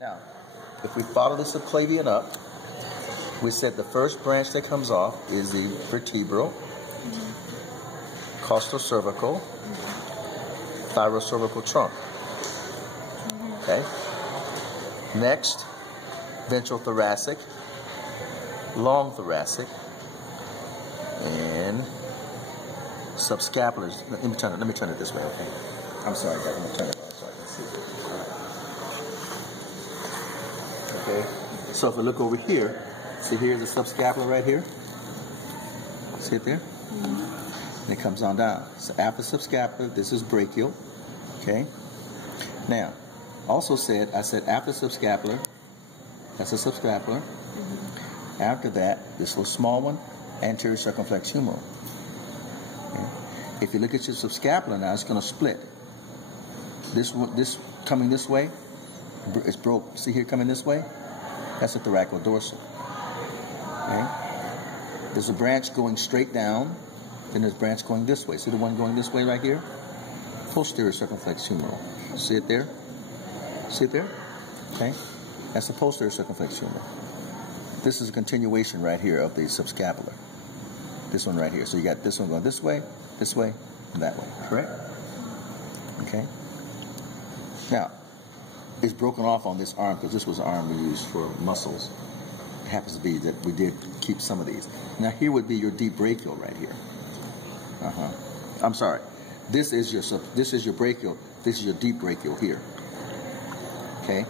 Now, if we follow the subclavian up, we said the first branch that comes off is the vertebral, costocervical, thyrocervical trunk. Okay. Next, ventral thoracic, long thoracic, and subscapulars. Let me turn it this way, okay? I'm sorry, guys. I'm gonna turn it off so I can see it. Okay. So if we look over here, see here's the subscapular right here. See it there? And it comes on down. So after subscapular, this is brachial. Okay. Now, also I said after subscapular, that's a subscapular. After that, this little small one, anterior circumflex humeral. Okay. If you look at your subscapular now, it's going to split. This coming this way, it's broke. See here coming this way? That's a thoracodorsal. Okay. There's a branch going straight down, then there's a branch going this way. See the one going this way right here? Posterior circumflex humeral. See it there? See it there? Okay. That's the posterior circumflex humeral. This is a continuation right here of the subscapular. This one right here. So you got this one going this way, and that way. Correct? Okay. Now, it's broken off on this arm because this was the arm we used for muscles. It happens to be that we did keep some of these. Now here would be your deep brachial right here. I'm sorry. This is your brachial. This is your deep brachial here. Okay.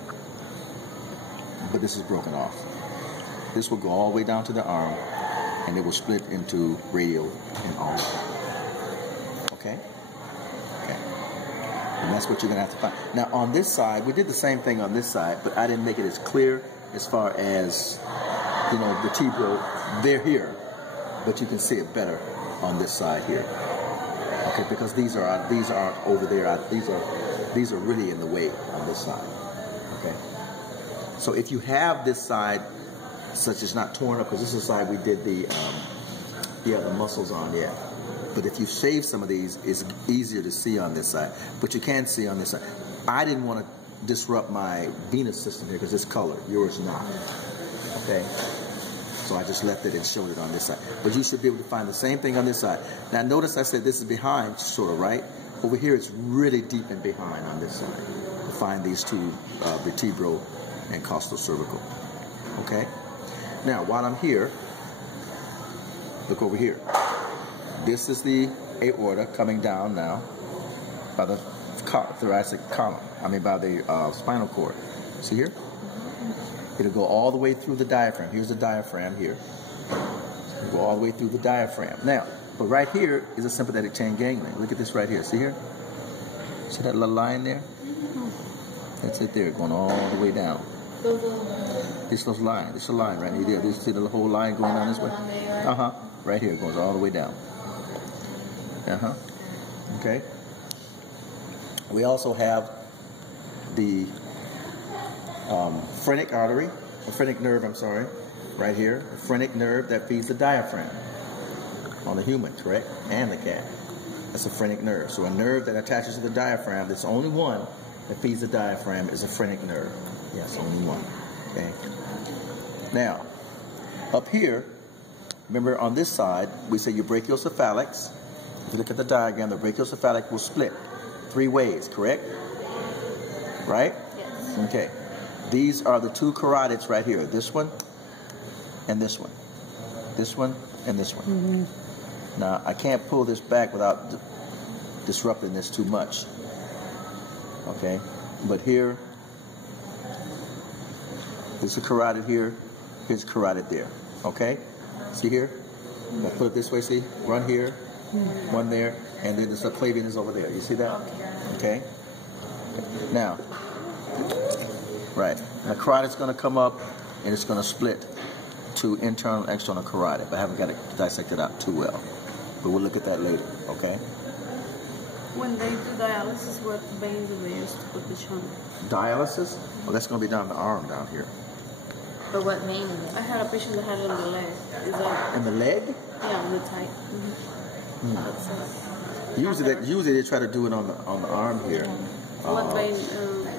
But this is broken off. This will go all the way down to the arm, and it will split into radial and ulnar. Okay. Okay. And that's what you're going to have to find. Now, on this side, we did the same thing on this side, but I didn't make it as clear as far as, vertebral. They're here, but you can see it better on this side here. Okay, because these are over there. These are really in the way on this side. Okay. So if you have this side, such as not torn up, because this is the side we did the muscles on, yeah. But if you shave some of these, it's easier to see on this side. But you can see on this side. I didn't want to disrupt my venous system here because it's colored. Yours not. Okay? So I just left it and showed it on this side. But you should be able to find the same thing on this side. Now notice I said this is behind, sort of, right? Over here it's really deep and behind on this side to find these two vertebral and costocervical. Okay? Now, while I'm here, look over here. This is the aorta coming down now by the thoracic column. By the spinal cord. See here? It'll go all the way through the diaphragm. Here's the diaphragm here. It'll go all the way through the diaphragm. Now, but right here is a sympathetic chain ganglion. Look at this right here. See here? See that little line there? That's it there, going all the way down. This little line. This is a line right here. You see the whole line going down this way? Right here. It goes all the way down. Okay. We also have the phrenic nerve, right here. The phrenic nerve that feeds the diaphragm on the human, correct? And the cat. That's a phrenic nerve. So a nerve that attaches to the diaphragm, that's the only one that feeds the diaphragm, is a phrenic nerve. Yes, only one. Okay. Now, up here, remember on this side, we say your brachiocephalics. If you look at the diagram, the brachiocephalic will split 3 ways, correct? Right? Yes. Okay. These are the 2 carotids right here. This one and this one. This one and this one. Now, I can't pull this back without disrupting this too much. Okay? But here, there's a carotid here. Here's a carotid there. Okay? See here? I put it this way, see? One here, one there, and then the subclavian is over there. You see that? Okay? Now, right. The carotid's going to come up, and it's going to split to internal and external carotid. But I haven't got it dissected out too well. But we'll look at that later. Okay? When they do dialysis, what veins do they use to put the shunt? Dialysis? Well, that's going to be down the arm down here. But what vein? I had a patient that had it in the leg. Is that in the leg? Yeah, on the tight. Usually they try to do it on the arm here. What vein?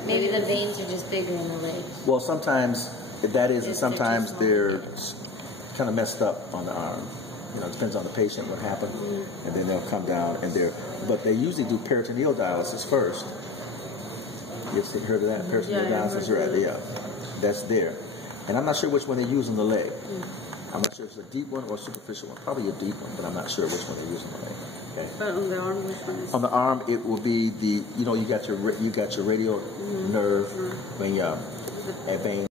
Maybe the veins are just bigger in the leg. Well, sometimes that is, and sometimes they're they're kind of messed up on the arm. You know, it depends on the patient, what happened, and then they'll come down and but they usually do peritoneal dialysis first. You heard of that? Peritoneal dialysis, right? Yeah, that's there. And I'm not sure which one they use on the leg. I'm not sure if it's a deep one or a superficial one. Probably a deep one, but I'm not sure which one they use on the leg. Okay. But on the arm, which one is? On the arm, it will be you got your radial nerve when vein